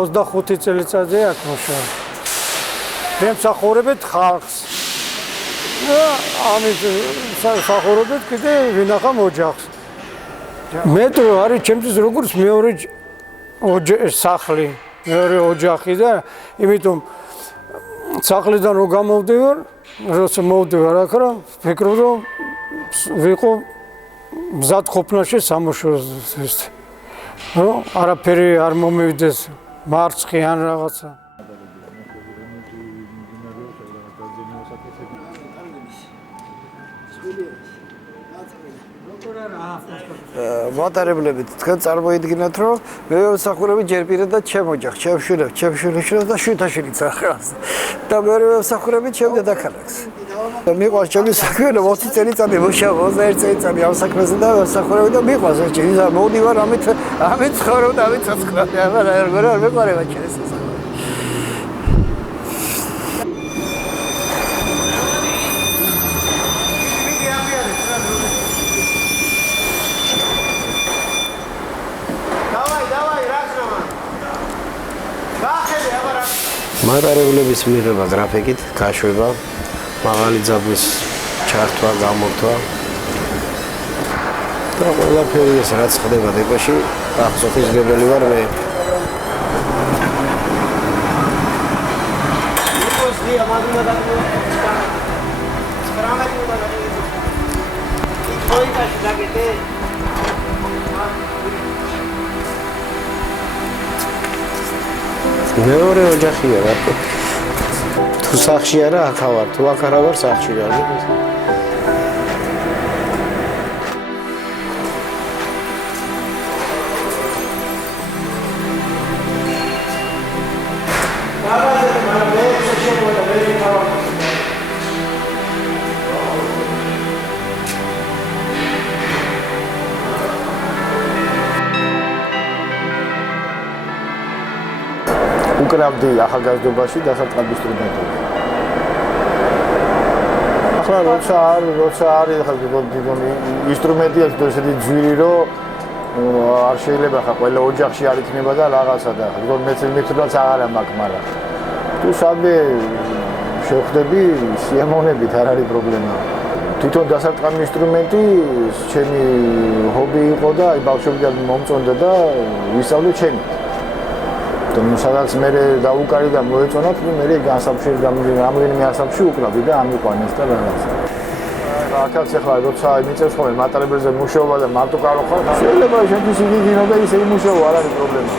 25 წელიწადია აქ მუშაობ. ვემსახურებთ ხალხს. ამით სახურობთ კიდე ვინახავ ოჯახს. მეტრო არის ჩემთვის როგორც მეორე სახლი, მეორე ოჯახი და იმიტომ სახლიდან რო გამოვდივარ, როცა მოვდივარ აქ რა, ვფიქრობ რომ ვიყო მზად ყოფნაში სამუშაოს. არაფერი არ მომივიდეს მარცხი ან რაღაცა. მატარებლებით თქვენ წარმოიდგინეთ რომ მე ვსახურები ჯერ პირადად ჩემ ოჯახს, ჩემ შვილებს და შვილთაშვილიც ახალს და მე ვსახურები ჩემ დედაქალაქს. მიყვარს ჩემი საქმიანობა 20 წელიწადი მუშაობ 21 წელიწადი ამ საქმეზე და ვსახურები და მიყვარს ჩემი მოვდივარ ამით ცხოვრობ და ამით ცოცხლობ არა მეყარება ჩემს მატარებლების მიღება გრაფიკით, გაშვება, მაღალი ძაბვის ჩართვა, გამორთვა და ყველაფერი ეს რაც ხდება დეპოში, აღსოფისგებელი ვარ მე. მეორე ოჯახია რა. თუ სახში არა აქ ვარ, თუ აქ არა ვარ სახში რა. უკრავდი ახალგაზრდობაში დასარტყამ ინსტრუმენტები. ახლა როცა არის ინსტრუმენტია ისეთი ძვირი რომ არ შეიძლება ხა ყველა ოჯახში არ იქნება და რაღაცა და მეცნიერებაც აღარ მაქვს, მაგრამ თუ სადმე შევხვდები სიამოვნებით არ არის პრობლემა. თვითონ დასარტყამ ინსტრუმენტი ჩემი ჰობი იყო და აი ბავშვობიდან მომწონდა და ვისწავლე ჩემი. სადაც მე დაუკარი და მოეწონათ, მე განსაფშე რამდენიმე ასაფში უკრავდი და ამიყვანეს და რაღაც. აქაც ახლა როცა მიწევს ხოლმე მატარებელზე მუშაობა და მარტო կարողხარ, შეიძლება შენთვის იგი გინო და ისე იმუშაო, არ არის პრობლემა.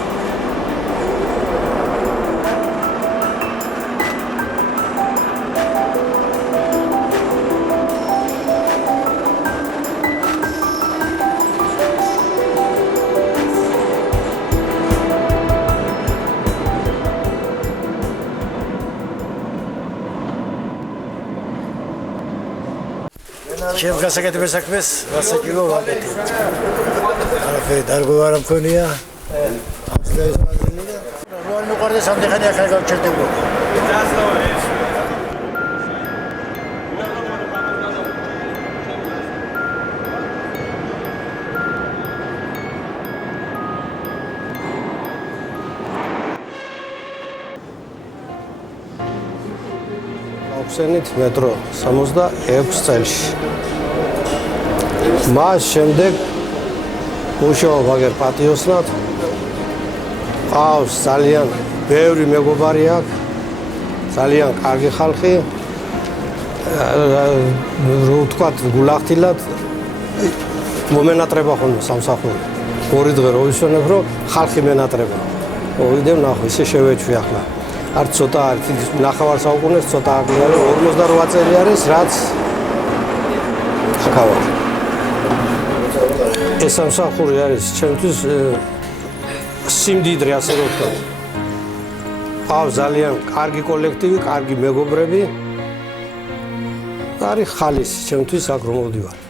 ჩემ გასაკეთებელ საქმეს ვასაჭირო ვაკეთებ. არაფერი დარგვა არ მქონია. ამსდა ეს მაგინი და როარ მიყვარდეს ამდენხანი ახლა გავჩერდებოდი. ავხსენით მეტრო 66 წელში. მას შემდეგ მუშაობ აგერ პატიოსნად. ყავს ძალიან ბევრი მეგობარი აქვს, ძალიან კარგი ხალხი. რო ვთქვათ გულახდილად მომენატრება ხოლმე სამსახური. ორი დღე რო ვისვენებ, რომ ხალხი მენატრება. მოვიდე ვნახო, ისე შევეჩვი ახლა. არ ცოტა არის, ნახევარ საუკუნეს ცოტა არის, 58 წელი არის, რაც ახავარ. ეს სამსახური არის ჩემთვის სიმდიდრე, ასე რომ ვთქვათ. ყავს ძალიან კარგი კოლექტივი, კარგი მეგობრები. არის ხალისი ჩემთვის აქ რომ მოვდივარ.